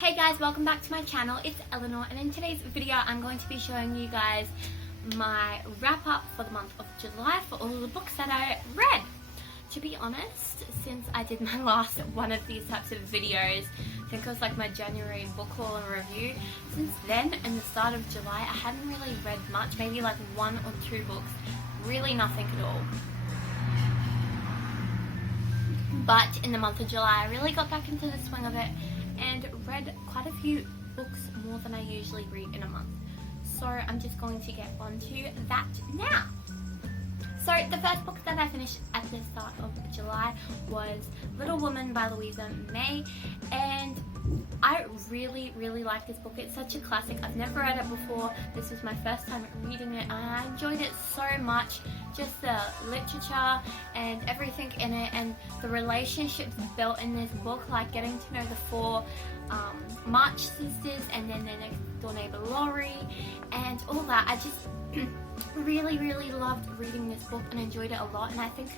Hey guys, welcome back to my channel. It's Eleanor, and in today's video I'm going to be showing you guys my wrap up for the month of July for all the books that I read. To be honest, since I did my last one of these types of videos, I think it was like my January book haul and review, since then and the start of July I hadn't really read much, maybe like one or two books, really nothing at all. But in the month of July I really got back into the swing of it and read quite a few books, more than I usually read in a month. So I'm just going to get onto that now. So the first book that I finished at the start of July was Little Woman by Louisa May, and I really like this book. It's such a classic. I've never read it before. This was my first time reading it and I enjoyed it so much. Just the literature and everything in it, and the relationships built in this book, like getting to know the four March sisters and then their next door neighbor Laurie and all that. I just really loved reading this book and enjoyed it a lot. And I think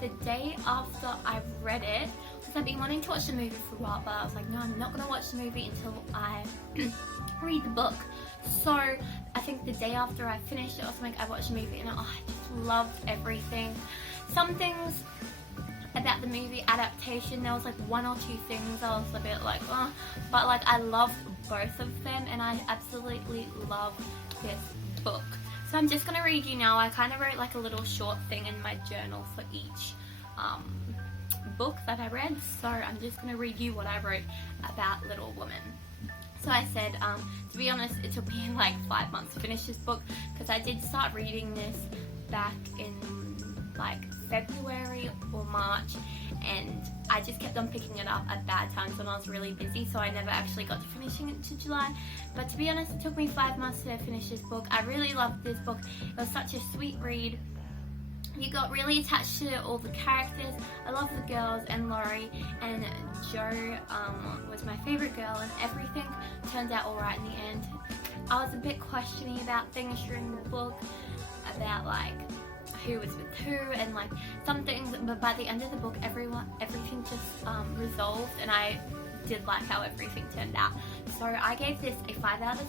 the day after I read it, because I've been wanting to watch the movie for a while, but I was like, no, I'm not going to watch the movie until I read the book. So I think the day after I finished it or something, I watched the movie and I just loved everything. Some things about the movie adaptation, there was like one or two things I was a bit like, oh, but like I loved both of them and I absolutely love this book. So I'm just going to read you now. I kind of wrote like a little short thing in my journal for each book that I read. So I'm just going to read you what I wrote about Little Woman. So I said, to be honest, it took me like 5 months to finish this book because I did start reading this back in like February or March, and I just kept on picking it up at bad times when I was really busy, so I never actually got to finishing it to July. But to be honest, it took me 5 months to finish this book. I really loved this book. It was such a sweet read. You got really attached to all the characters. I love the girls and Laurie, and Jo was my favourite girl, and everything turned out alright in the end. I was a bit questioning about things during the book, about like who was with who and like some things, but by the end of the book everything just resolved, and I did like how everything turned out. So I gave this a 5 out of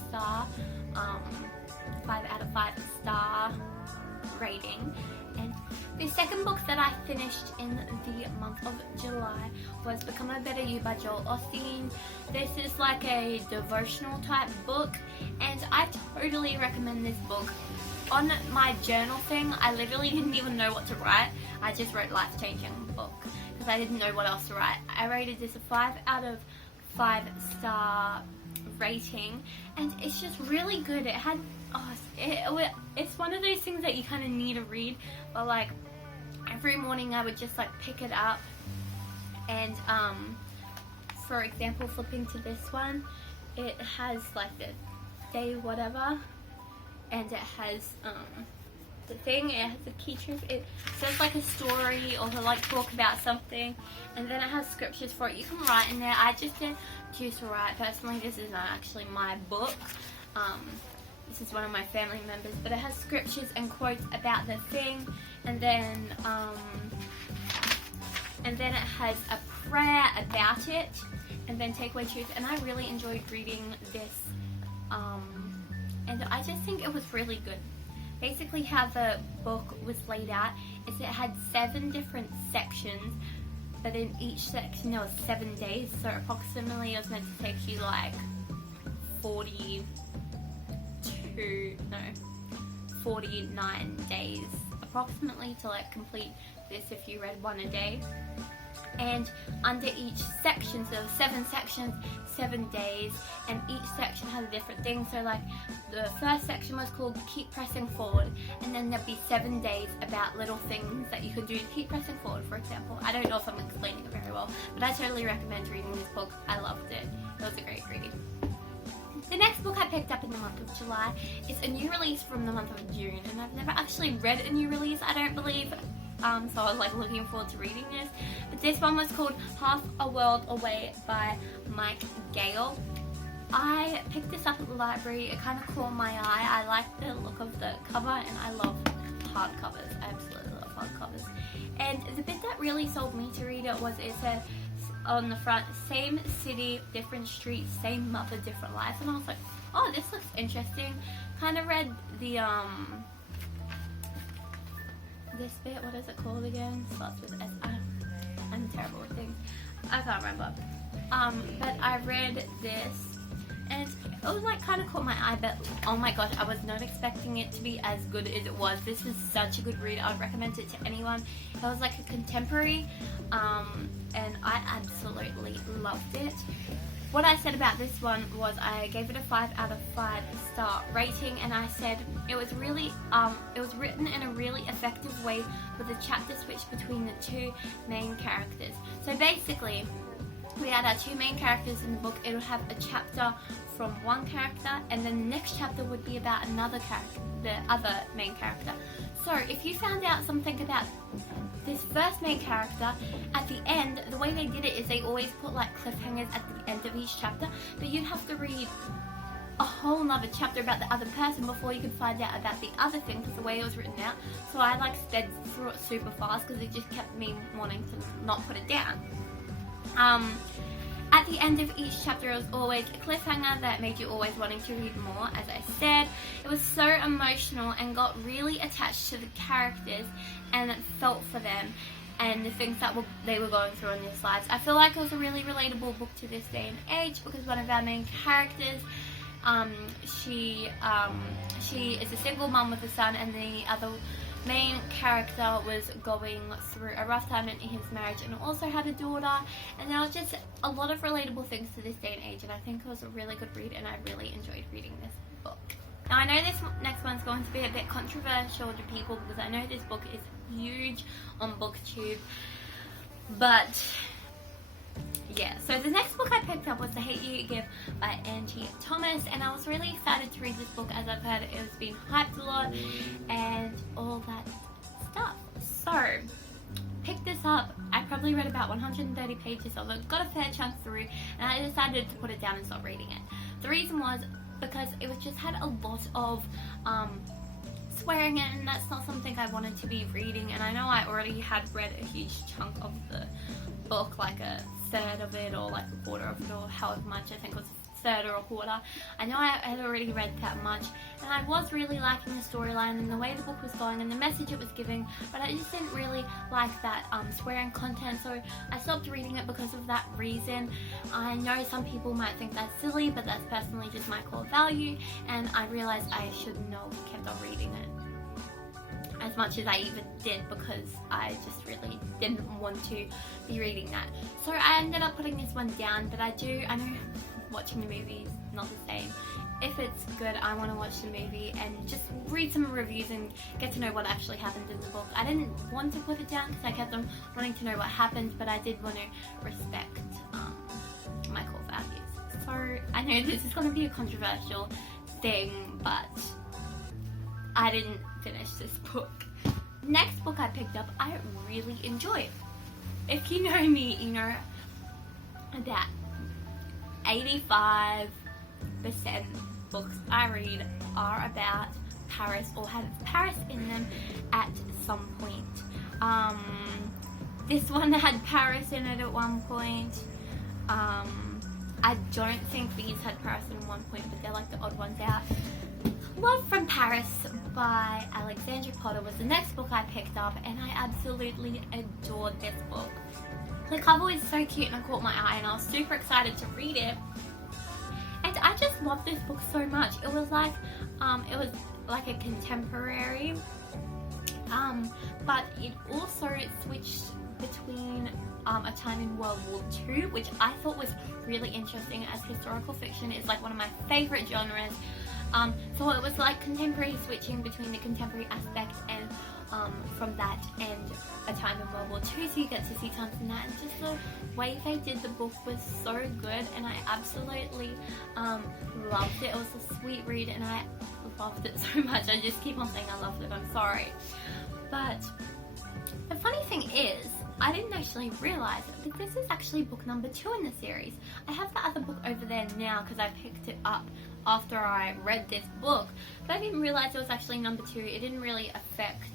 5 star rating. And the second book that I finished in the month of July was Become a Better You by Joel Osteen. This is like a devotional type book, and I totally recommend this book. On my journal thing, I literally didn't even know what to write. I just wrote life-changing book because I didn't know what else to write. I rated this a 5 out of 5 star rating, and it's just really good. It had it's one of those things that you kind of need to read, but like every morning I would just like pick it up and for example, flipping to this one, it has like the day whatever, and it has the thing, it has a key truth, it says like a story or to like talk about something, and then it has scriptures for it. You can write in there. I just didn't choose to write. Personally, this is not actually my book. This is one of my family members, but it has scriptures and quotes about the thing, and then it has a prayer about it, and then takeaway truth. And I really enjoyed reading this, and I just think it was really good. Basically how the book was laid out is it had 7 different sections, but in each section there was 7 days, so approximately it was meant to take you like 49 days approximately to like complete this if you read one a day. And under each section, so there were 7 sections, 7 days, and each section had a different thing. So like the first section was called Keep Pressing Forward, and then there'd be 7 days about little things that you could do to keep pressing forward, for example. I don't know if I'm explaining it very well, but I totally recommend reading this book. I loved it. It was a great read. The next book I picked up in the month of July is a new release from the month of June, and I've never actually read a new release, I don't believe. So I was like looking forward to reading this. But this one was called Half a World Away by Mike Gale. I picked this up at the library. It kind of caught my eye. I like the look of the cover, and I love hardcovers. I absolutely love hardcovers. And the bit that really sold me to read it was it said on the front, same city, different streets, same mother, different life. And I was like, oh, this looks interesting. Kind of read the this bit, what is it called again? Starts with S. I'm terrible with things. I can't remember. But I read this and it was like kind of caught my eye, but oh my gosh, I was not expecting it to be as good as it was. This was such a good read. I would recommend it to anyone. It was like a contemporary, and I absolutely loved it. What I said about this one was I gave it a 5 out of 5 star rating, and I said it was really, it was written in a really effective way with a chapter switch between the two main characters. So basically, we had our two main characters in the book. It would have a chapter from one character, and then the next chapter would be about another character, the other main character. So if you found out something about this first main character, at the end, the way they did it is they always put like cliffhangers at the end of each chapter, but you'd have to read a whole nother chapter about the other person before you could find out about the other thing, because the way it was written out. So I like sped through it super fast because it just kept me wanting to not put it down. At the end of each chapter, it was always a cliffhanger that made you always wanting to read more. As I said, it was so emotional and got really attached to the characters and felt for them and the things that they were going through in their lives. I feel like it was a really relatable book to this day and age, because one of our main characters, she is a single mom with a son, and the other main character was going through a rough time in his marriage and also had a daughter, and there was just a lot of relatable things to this day and age, and I think it was a really good read, and I really enjoyed reading this book. Now I know this next one's going to be a bit controversial to people, because I know this book is huge on BookTube, but yeah, so the next book I picked up was The Hate You Give by Angie Thomas, and I was really excited to read this book as I've heard it has been hyped a lot and all that stuff. So, picked this up. I probably read about 130 pages of it, got a fair chunk through, and I decided to put it down and stop reading it. The reason was because it was just had a lot of swearing in, and that's not something I wanted to be reading, and I know I already had read a huge chunk of the book, like a third of it or like a quarter of it, or however much, I think it was a third or a quarter. I know I had already read that much, and I was really liking the storyline and the way the book was going and the message it was giving, but I just didn't really like that swearing content, so I stopped reading it because of that reason. I know some people might think that's silly, but that's personally just my core value, and I realized I shouldn't have kept on reading it as much as I even did, because I just really didn't want to be reading that. So I ended up putting this one down, but I know watching the movie is not the same. If it's good, I want to watch the movie and just read some reviews and get to know what actually happened in the book. I didn't want to put it down because I kept on wanting to know what happened, but I did want to respect my core values. So I know this is going to be a controversial thing, but I didn't finish this book. Next book I picked up, I really enjoyed. If you know me, you know that 85% books I read are about Paris or have Paris in them at some point. This one had Paris in it at one point. I don't think these had Paris in one point, but they're like the odd ones out. Love from Paris by Alexandra Potter was the next book I picked up, and I absolutely adored this book. The cover was so cute and it caught my eye, and I was super excited to read it. And I just loved this book so much. It was like a contemporary, but it also switched between a time in World War II, which I thought was really interesting, as historical fiction is like one of my favorite genres. So it was like contemporary, switching between the contemporary aspect and from that and a time in World War II, so you get to see times in that, and just the way they did the book was so good, and I absolutely loved it. It was a sweet read and I loved it so much. I just keep on saying I loved it, I'm sorry. But the funny thing is, I didn't actually realise that this is actually book number 2 in the series. I have the other book over there now because I picked it up after I read this book, but I didn't realise it was actually number 2. It didn't really affect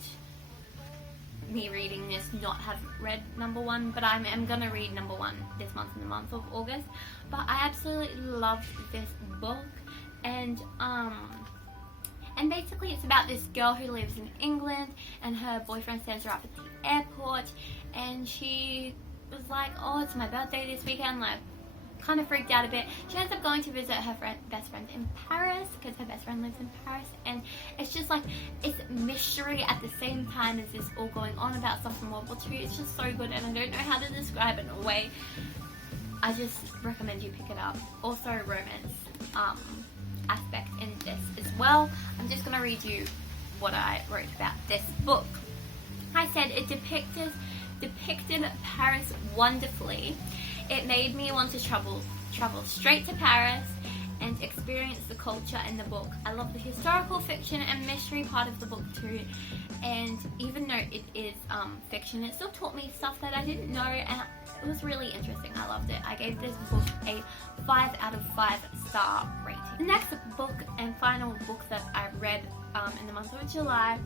me reading this not have read number 1, but I am gonna read number 1 this month, in the month of August. But I absolutely loved this book, and basically it's about this girl who lives in England, and her boyfriend sends her up at the airport, and she was like, oh, it's my birthday this weekend, like kind of freaked out a bit. She ends up going to visit her best friend in Paris, because her best friend lives in Paris, and it's just like, it's mystery at the same time as this all going on about stuff from World War II. It's just so good, and I don't know how to describe it in a way. I just recommend you pick it up. Also romance aspect in this as well. I'm just going to read you what I wrote about this book. I said it depicted Paris wonderfully. It made me want to travel straight to Paris and experience the culture in the book. I love the historical fiction and mystery part of the book too, and even though it is fiction, it still taught me stuff that I didn't know, and it was really interesting. I loved it. I gave this book a 5 out of 5 star rating. The next book and final book that I read in the month of July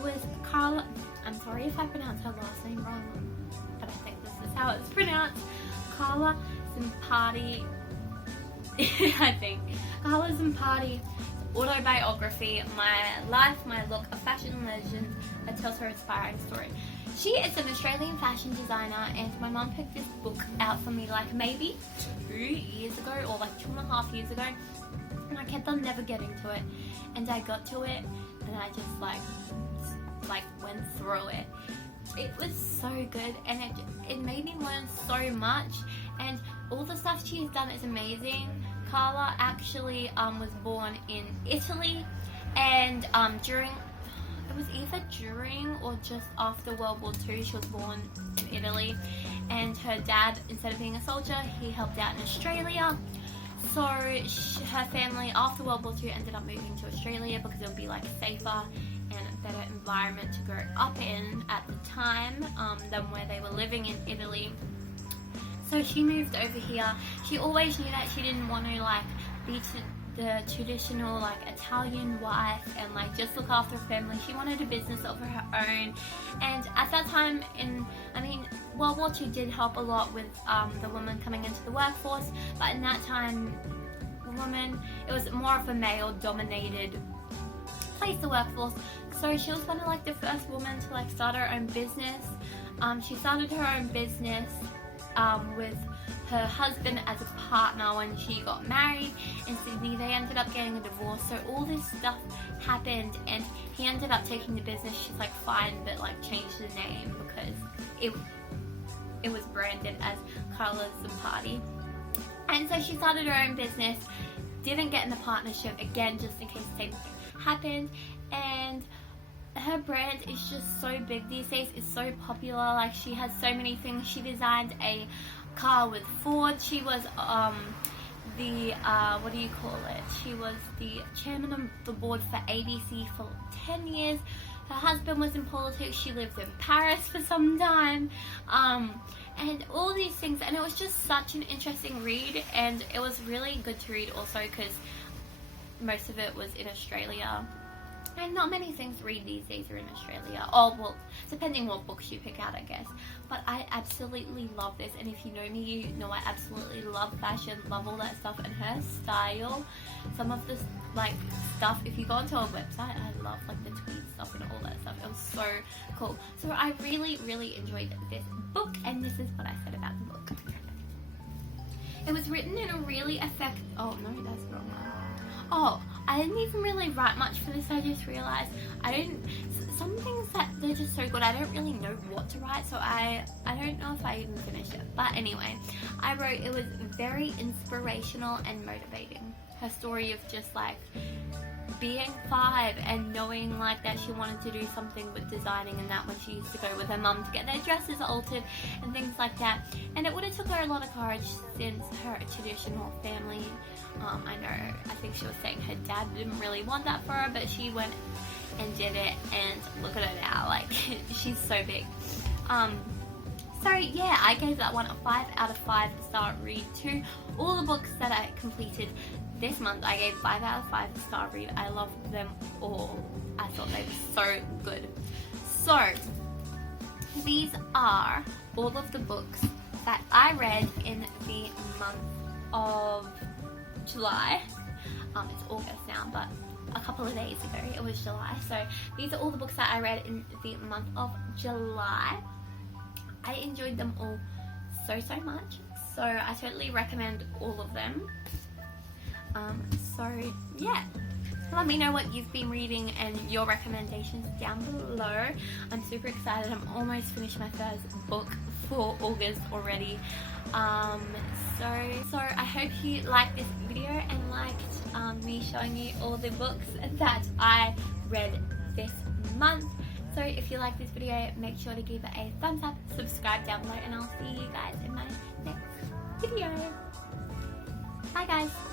was Carla. I'm sorry if I pronounce her last name wrong, but I think this is how it's pronounced. Carla Zampatti. I think Carla Zampatti autobiography, My Life, My Look, a fashion legend that tells her inspiring story. She is an Australian fashion designer, and my mum picked this book out for me like maybe 2 years ago, or like 2.5 years ago, and I kept on never getting to it, and I got to it, and I just like went through it. It was so good, and it made me learn so much, and all the stuff she's done is amazing. Carla actually was born in Italy, and it was either during or just after World War II, she was born in Italy, and her dad, instead of being a soldier, he helped out in Australia. So her family after World War II ended up moving to Australia because it would be like safer and a better environment to grow up in at the time than where they were living in Italy. So she moved over here. She always knew that she didn't want to like be the traditional like Italian wife and like just look after her family. She wanted a business of her own, and at that time World War II did help a lot with the women coming into the workforce, but in that time it was more of a male dominated place, the workforce. So she was kind of like the first woman to like start her own business. She started her own business with her husband as a partner when she got married in Sydney. They ended up getting a divorce, so all this stuff happened, and he ended up taking the business. She's like, fine, but like change the name because it was branded as Carla Zampatti. And so she started her own business, didn't get in the partnership again just in case the same thing happened, and her brand is just so big these days. It's so popular. Like, she has so many things. She designed a car with Ford. She was she was the chairman of the board for ABC for 10 years. Her husband was in politics. She lived in Paris for some time, and all these things, and it was just such an interesting read, and it was really good to read also because most of it was in Australia. And not many things read these days are in Australia. Oh, well, depending what books you pick out, I guess. But I absolutely love this. And if you know me, you know I absolutely love fashion, love all that stuff. And her style, some of this, like, stuff, if you go onto her website, I love, like, the tweed stuff and all that stuff. It was so cool. So I really, really enjoyed this book. And this is what I said about the book. It was written in a really oh, no, that's the wrong one. Oh, I didn't even really write much for this. I just realized some things that they're just so good, I don't really know what to write, so I don't know if I even finished it. But anyway, I wrote it was very inspirational and motivating. Her story of just like being 5 and knowing like that she wanted to do something with designing and that when she used to go with her mum to get their dresses altered and things like that. And it would have took her a lot of courage since her traditional family, I think she was saying her dad didn't really want that for her, but she went and did it, and look at her now, like she's so big. So yeah, I gave that one a 5 out of 5 star read too. All the books that I completed this month, I gave 5 out of 5 star read. I loved them all. I thought they were so good. So these are all of the books that I read in the month of July. It's August now, but a couple of days ago it was July. So these are all the books that I read in the month of July. I enjoyed them all so much, so I totally recommend all of them. So yeah, let me know what you've been reading and your recommendations down below. I'm super excited. I'm almost finished my first book for August already. So I hope you liked this video and liked me showing you all the books that I read this month. So if you like this video, make sure to give it a thumbs up, subscribe down below, and I'll see you guys in my next video. Bye guys!